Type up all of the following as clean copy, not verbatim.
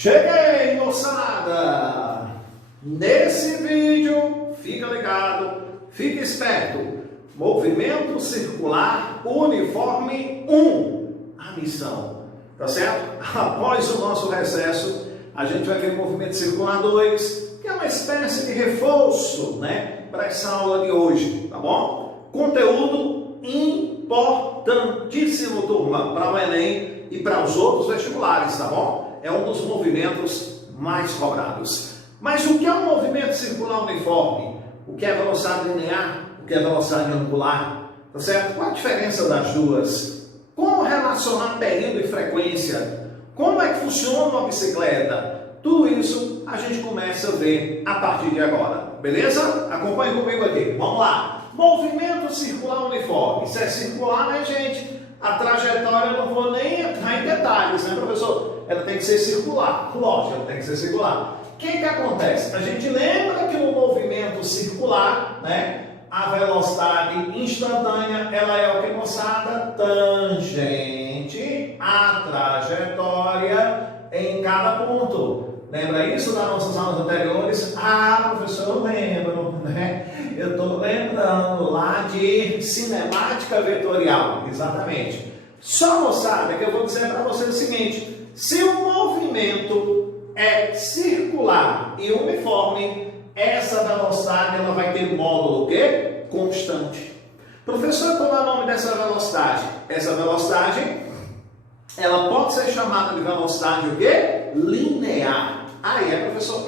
Cheguei, moçada! Nesse vídeo, fica ligado, fica esperto. Movimento circular uniforme 1, a missão, tá certo? Após o nosso recesso, a gente vai ver o movimento circular 2, que é uma espécie de reforço, né, para essa aula de hoje, tá bom? Conteúdo importantíssimo, turma, para o Enem e para os outros vestibulares, tá bom? É um dos movimentos mais cobrados. Mas o que é um movimento circular uniforme? O que é velocidade linear? O que é velocidade angular? Tá certo? Qual a diferença das duas? Como relacionar período e frequência? Como é que funciona uma bicicleta? Tudo isso a gente começa a ver a partir de agora. Beleza? Acompanhe comigo aqui. Vamos lá. Movimento circular uniforme. Isso é circular, né, gente? A trajetória eu não vou nem entrar em detalhes, né, professor? Ela tem que ser circular. Lógico, ela tem que ser circular. O que acontece? A gente lembra que no movimento circular, né, a velocidade instantânea, ela é o que, moçada? Tangente à trajetória em cada ponto. Lembra isso das nossas aulas anteriores? Ah, professor, eu lembro, né? Eu estou lembrando lá de cinemática vetorial, exatamente. Só, moçada, que eu vou dizer para vocês o seguinte: se o movimento é circular e uniforme, essa velocidade ela vai ter módulo o quê? Constante. Professor, qual é o nome dessa velocidade? Essa velocidade, ela pode ser chamada de velocidade o quê? Linear. Aí é, professor,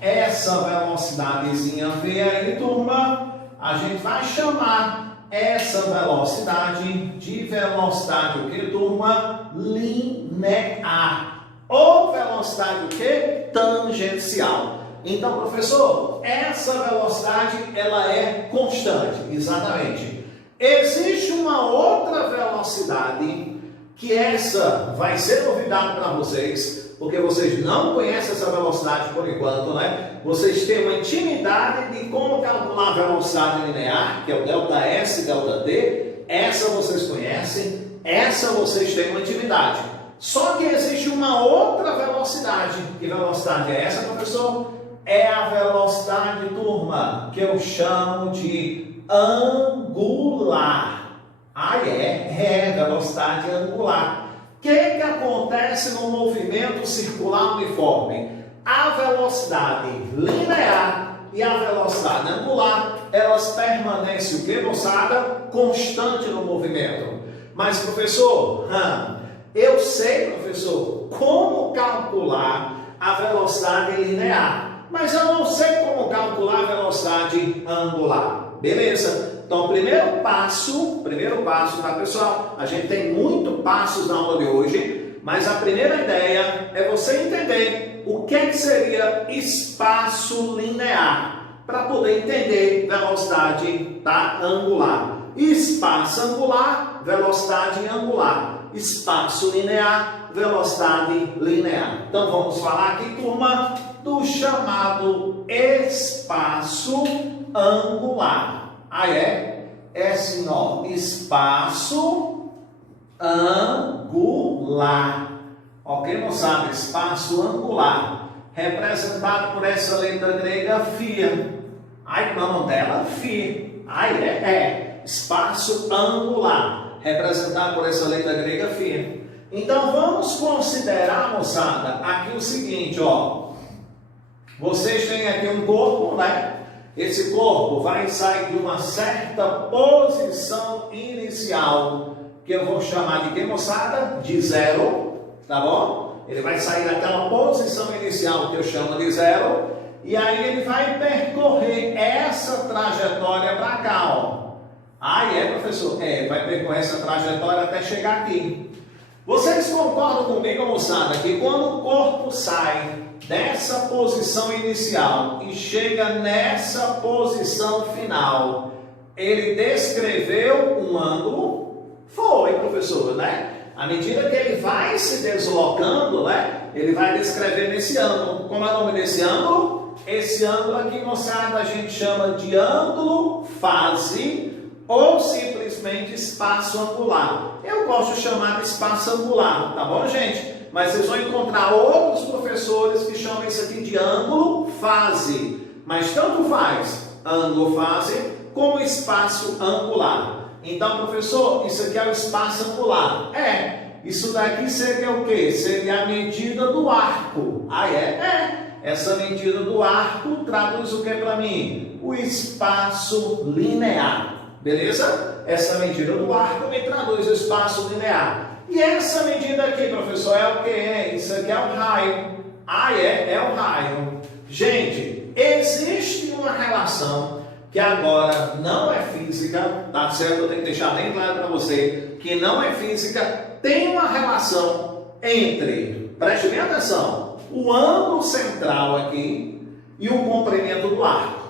essa velocidadezinha V aí, turma, a gente vai chamar essa velocidade de velocidade o que, turma? Linear. Ou velocidade o que? Tangencial. Então, professor, essa velocidade ela é constante, exatamente. Existe uma outra velocidade que essa vai ser novidade para vocês, porque vocês não conhecem essa velocidade por enquanto, né? Vocês têm uma intimidade de como calcular a velocidade linear, que é o ΔS, ΔT. Essa vocês conhecem, essa vocês têm uma intimidade. Só que existe uma outra velocidade. Que velocidade é essa, professor? É a velocidade, turma, que eu chamo de angular. Velocidade angular. O que acontece no movimento circular uniforme? A velocidade linear e a velocidade angular, elas permanecem o que, moçada? Constante no movimento. Mas, professor, eu sei, professor, como calcular a velocidade linear, mas eu não sei como calcular a velocidade angular. Beleza? Então, primeiro passo, tá, pessoal? A gente tem muitos passos na aula de hoje, mas a primeira ideia é você entender o que seria espaço linear, para poder entender velocidade, tá, angular. Espaço angular, velocidade angular. Espaço linear, velocidade linear. Então, vamos falar aqui, turma, do chamado espaço angular. É assim, ó, espaço angular. Ok, moçada? Espaço angular, representado por essa letra grega φ. Qual é o nome dela? Φ. Espaço angular, representado por essa letra grega φ. Então, vamos considerar, moçada, aqui o seguinte, ó. Vocês têm aqui um corpo, né? Esse corpo vai sair de uma certa posição inicial, que eu vou chamar de que, moçada? De zero, tá bom? Ele vai sair daquela posição inicial que eu chamo de zero, e aí ele vai percorrer essa trajetória para cá, ó. Professor? Vai percorrer essa trajetória até chegar aqui. Vocês concordam comigo, moçada, que quando o corpo sai dessa posição inicial e chega nessa posição final, ele descreveu um ângulo? Foi, professor, né? À medida que ele vai se deslocando, né, ele vai descrever nesse ângulo. Como é o nome desse ângulo? Esse ângulo aqui, moçada, a gente chama de ângulo fase ou simplesmente espaço angular. Eu gosto de chamar de espaço angular, tá bom, gente? mas vocês vão encontrar outros professores que chamam isso aqui de ângulo-fase. Mas tanto faz ângulo-fase como espaço angular. Então, professor, isso aqui é o espaço angular. Isso daqui seria o quê? Seria a medida do arco. Essa medida do arco traduz o que para mim? O espaço linear. Beleza? Essa medida do arco me traduz o espaço linear. E essa medida aqui, professor, é o que? Isso aqui é o raio. É o raio. Gente, existe uma relação que agora não é física, tá certo? Eu tenho que deixar bem claro para você que não é física. Tem uma relação entre, preste bem atenção, o ângulo central aqui e o comprimento do arco.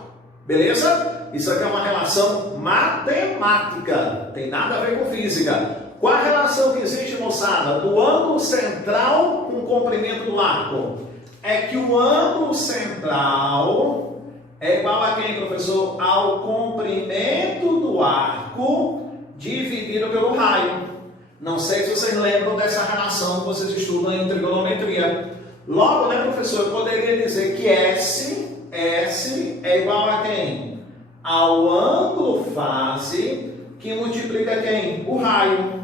Beleza? Isso aqui é uma relação matemática, tem nada a ver com física. Qual a relação que existe, moçada, do ângulo central com o comprimento do arco? É que o ângulo central é igual a quem, professor? Ao comprimento do arco dividido pelo raio. Não sei se vocês lembram dessa relação que vocês estudam em trigonometria. Logo, né, professor, eu poderia dizer que S é igual a quem? Ao ângulo fase que multiplica quem? O raio.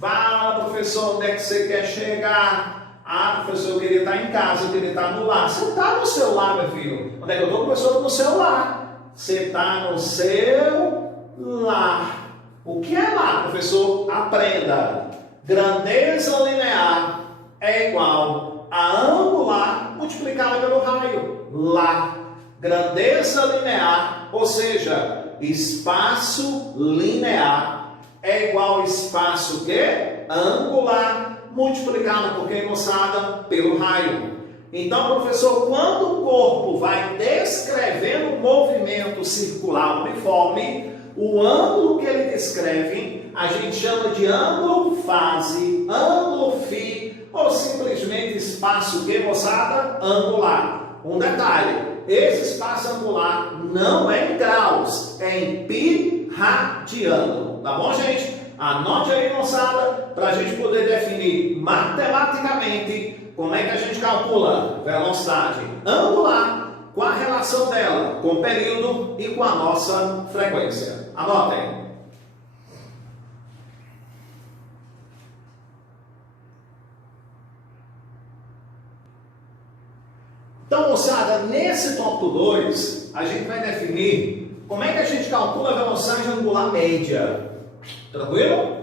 Fala, professor, onde é que você quer chegar? Professor, eu queria estar em casa, eu queria estar no lar. Você está no seu lar, meu filho. Onde é que eu estou, professor? No seu lar. Você está no seu lar. O que é lar, professor? Aprenda. Grandeza linear é igual a angular multiplicada pelo raio. Lar. Grandeza linear, ou seja, espaço linear é igual a espaço que? Angular multiplicado por quem, moçada? Pelo raio. Então, professor, quando o corpo vai descrevendo um movimento circular uniforme, o ângulo que ele descreve a gente chama de ângulo fase, ângulo φ ou simplesmente espaço que, moçada? Angular. Um detalhe, esse espaço angular não é em graus, é em pi radiano. Tá bom, gente? Anote aí, moçada, para a gente poder definir matematicamente como é que a gente calcula velocidade angular com a relação dela com o período e com a nossa frequência. Anotem. Então, moçada, nesse tópico 2, a gente vai definir como é que a gente calcula a velocidade angular média. Tranquilo?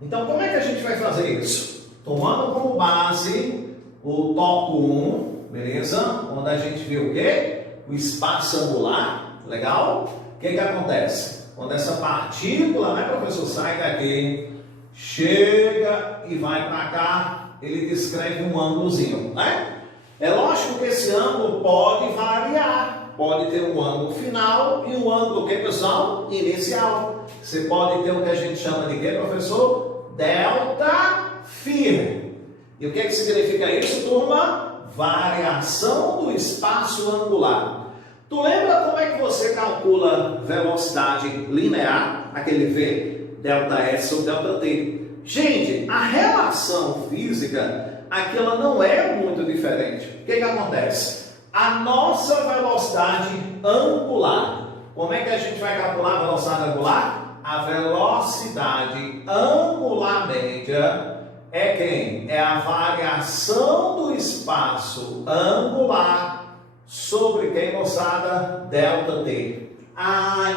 Então, como é que a gente vai fazer isso? Tomando como base o tópico 1, beleza? Onde a gente viu o quê? O espaço angular, legal? O que acontece? Quando essa partícula, né, professor, sai daqui, chega e vai para cá, ele descreve um ângulozinho, né? É lógico que esse ângulo pode variar, pode ter um ângulo final e um ângulo, que, pessoal? Inicial. Você pode ter o que a gente chama de quê, professor? Delta φ. E o que significa isso, turma? Variação do espaço angular. Tu lembra como é que você calcula velocidade linear, aquele V, delta S ou delta T? Gente, a relação física aquela não é muito diferente. O que acontece? A nossa velocidade angular. Como é que a gente vai calcular a velocidade angular? A velocidade angular média é quem? É a variação do espaço angular sobre quem, moçada? Delta T.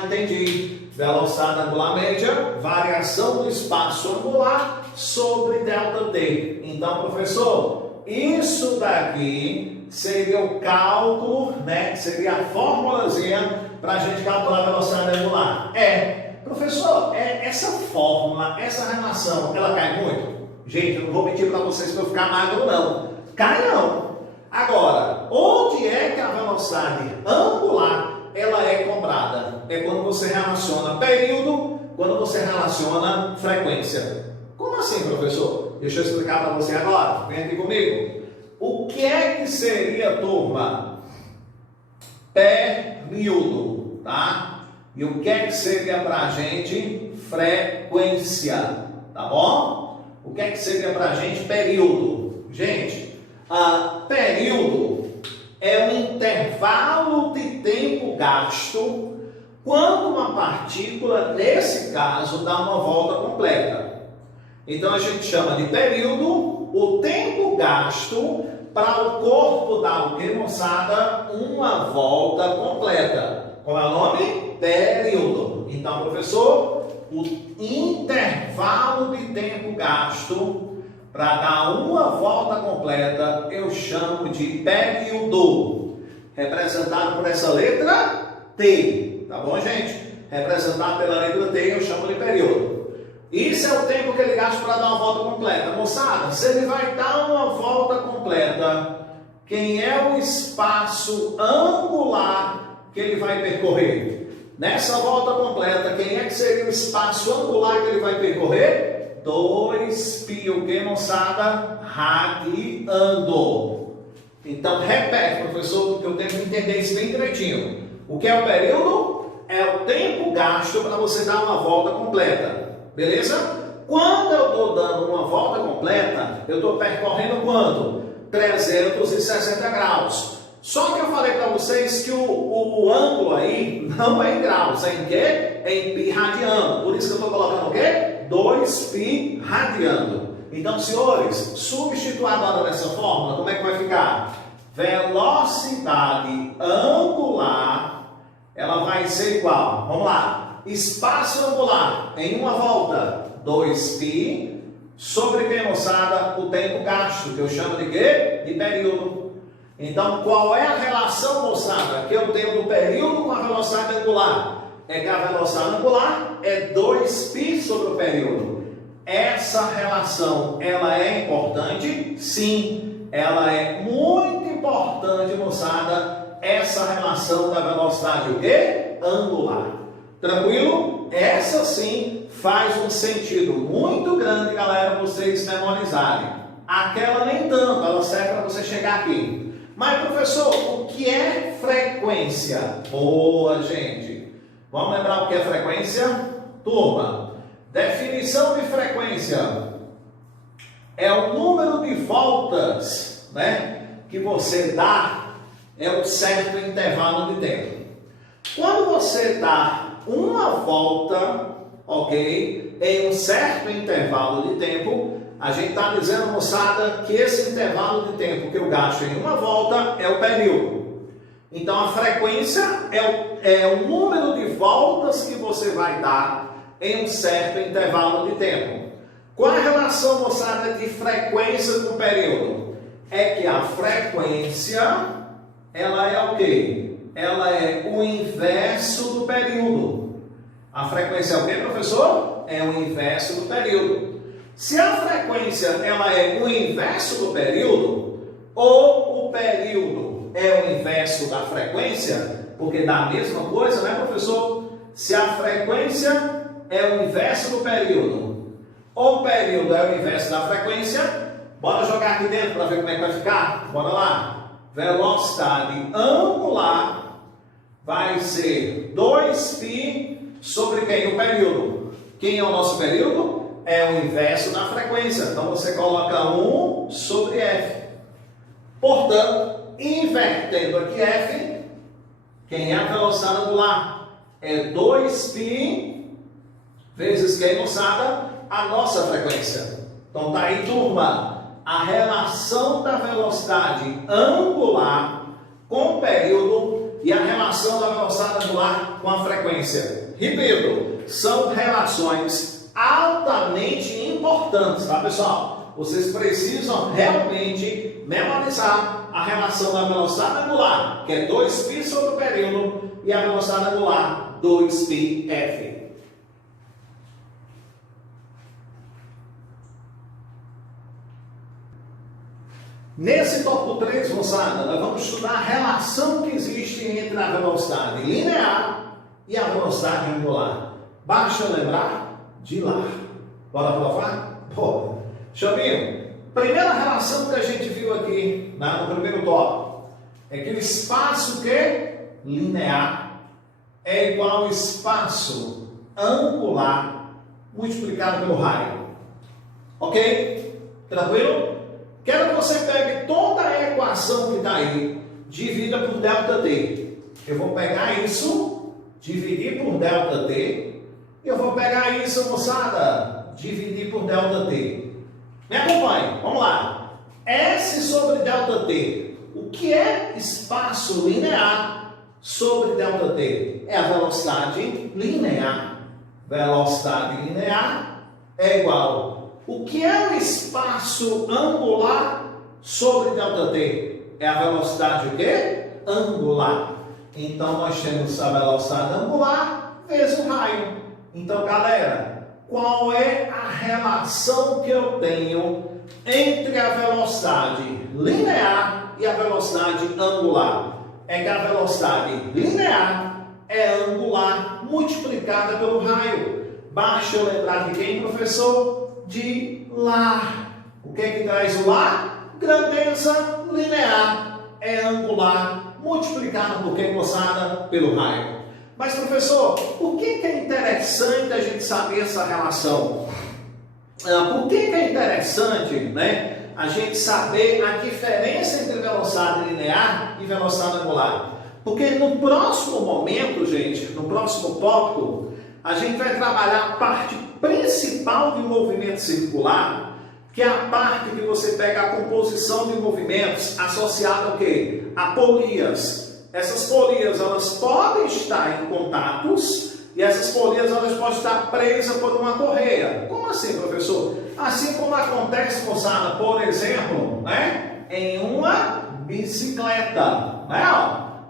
Entendi. Velocidade angular média, variação do espaço angular sobre delta T. Então, professor, isso daqui seria o cálculo, né? Seria a formulazinha para a gente calcular a velocidade angular. Professor, essa fórmula, essa relação, ela cai muito? Gente, eu não vou mentir para vocês para eu ficar magro, não. Cai não. Agora, onde é que a velocidade angular ela é cobrada? É quando você relaciona período, quando você relaciona frequência. Como assim, professor? Deixa eu explicar para você agora. Vem aqui comigo. O que é que seria, turma? Período, tá? E o que é que seria para a gente? Frequência, tá bom? O que é que seria para a gente? Período. Gente, período é um intervalo de tempo gasto quando uma partícula, nesse caso, dá uma volta completa. Então a gente chama de período o tempo gasto para o corpo dar o que, moçada? Uma volta completa. Qual é o nome? Período. Então, professor, o intervalo de tempo gasto para dar uma volta completa eu chamo de período, representado por essa letra T, tá bom, gente? Representado pela letra T eu chamo de período. Isso é o tempo que ele gasta para dar uma volta completa. Moçada, se ele vai dar uma volta completa, quem é o espaço angular que ele vai percorrer? Nessa volta completa, quem é que seria o espaço angular que ele vai percorrer? 2π, o que, moçada? Radiando. Então, repete, professor, porque eu tenho que entender isso bem direitinho. O que é o período? É o tempo gasto para você dar uma volta completa. Beleza? Quando eu estou dando uma volta completa, eu estou percorrendo quanto? 360 graus. Só que eu falei para vocês que o ângulo aí não é em graus, é em quê? É em π radiando. Por isso que eu estou colocando o quê? 2π radiando. Então, senhores, substituir agora nessa fórmula, como é que vai ficar? Velocidade angular, ela vai ser igual. Vamos lá. Espaço angular em uma volta, 2π, sobre quem, moçada? O tempo gasto, que eu chamo de quê? De período. Então, qual é a relação, moçada, que eu tenho do período com a velocidade angular? É que a velocidade angular é 2π sobre o período. Essa relação, ela é importante? Sim, ela é muito importante, moçada, essa relação da velocidade, o quê? Angular. Tranquilo? Essa sim faz um sentido muito grande, galera, vocês memorizarem. Aquela nem tanto, ela serve para você chegar aqui. Mas, professor, o que é frequência? Boa, gente. Vamos lembrar o que é frequência? Turma, definição de frequência é o número de voltas, né, que você dá, é um certo intervalo de tempo. Quando você dá uma volta, ok, em um certo intervalo de tempo, a gente está dizendo, moçada, que esse intervalo de tempo que eu gasto em uma volta é o período. Então, a frequência é o número de voltas que você vai dar em um certo intervalo de tempo. Qual a relação, moçada, de frequência com período? É que a frequência, ela é o quê? Ela é o inverso do período. A frequência é o quê, professor? É o inverso do período. Se a frequência ela é o inverso do período, ou o período é o inverso da frequência, porque dá a mesma coisa, né, professor? Se a frequência é o inverso do período, ou o período é o inverso da frequência, bora jogar aqui dentro para ver como é que vai ficar? Bora lá. Velocidade angular vai ser 2π sobre quem? O período. Quem é o nosso período? É o inverso da frequência. Então, você coloca 1 sobre F. Portanto, invertendo aqui F, quem é a velocidade angular? É 2π vezes quem, moçada? A nossa frequência. Então, tá aí, turma. A relação da velocidade angular com o período e a relação da velocidade angular com a frequência. Repito, são relações altamente importantes, tá, pessoal? Vocês precisam realmente memorizar a relação da velocidade angular, que é 2π sobre o período, e a velocidade angular, 2πf. Nesse tópico 3, moçada, nós vamos estudar a relação que existe entre a velocidade linear e a velocidade angular. Basta lembrar de lá. Bora provar? Bora. Chaminho, primeira relação que a gente viu aqui no primeiro tópico é que o espaço linear é igual ao espaço angular multiplicado pelo raio. Ok? Tranquilo? Quero que você pegue toda a equação que está aí, divida por ΔT. Eu vou pegar isso, dividir por ΔT. Eu vou pegar isso, moçada, dividir por ΔT. Me acompanhe, vamos lá. S sobre ΔT. O que é espaço linear sobre ΔT? É a velocidade linear. Velocidade linear é igual. O que é o espaço angular sobre ΔT? É a velocidade o quê? Angular. Então, nós temos a velocidade angular vezes o raio. Então, galera, qual é a relação que eu tenho entre a velocidade linear e a velocidade angular? É que a velocidade linear é angular multiplicada pelo raio. Basta eu lembrar de quem, professor? De lar. O que é que traz o lar? Grandeza linear é angular multiplicada por quem, moçada? Pelo raio. Mas, professor, por que é interessante a gente saber essa relação? Por que é interessante, né, a gente saber a diferença entre velocidade linear e velocidade angular? Porque no próximo momento, gente, no próximo tópico, a gente vai trabalhar a parte principal do movimento circular, que é a parte que você pega a composição de movimentos associada ao quê? A polias. Essas polias, elas podem estar em contatos e essas polias, elas podem estar presas por uma correia. Como assim, professor? Assim como acontece, moçada, por exemplo, né, em uma bicicleta. Né?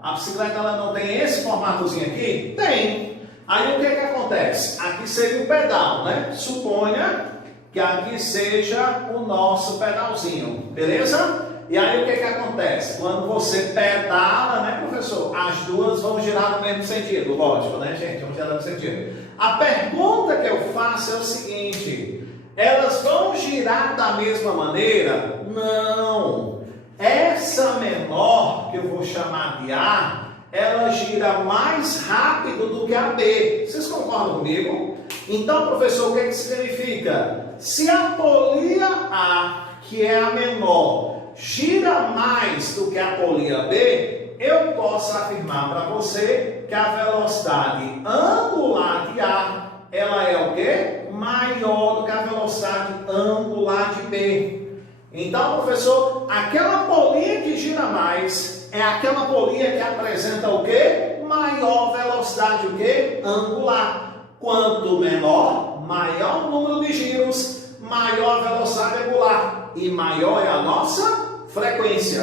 A bicicleta, ela não tem esse formatozinho aqui? Tem. Aí o que acontece? Aqui seria o pedal, né? Suponha que aqui seja o nosso pedalzinho, beleza? E aí o que acontece? Quando você pedala, né, professor? As duas vão girar no mesmo sentido, lógico, né, gente? Vão girar no mesmo sentido. A pergunta que eu faço é o seguinte: elas vão girar da mesma maneira? Não. Essa menor, que eu vou chamar de A, ela gira mais rápido do que a B. Vocês concordam comigo? Então, professor, o que significa? Se a polia A, que é a menor, gira mais do que a polia B, eu posso afirmar para você que a velocidade angular de A, ela é o quê? Maior do que a velocidade angular de B. Então, professor, aquela polia que gira mais é aquela polia que apresenta o quê? Maior velocidade o quê? Angular. Quanto menor, maior o número de giros, maior a velocidade angular. E maior é a nossa frequência.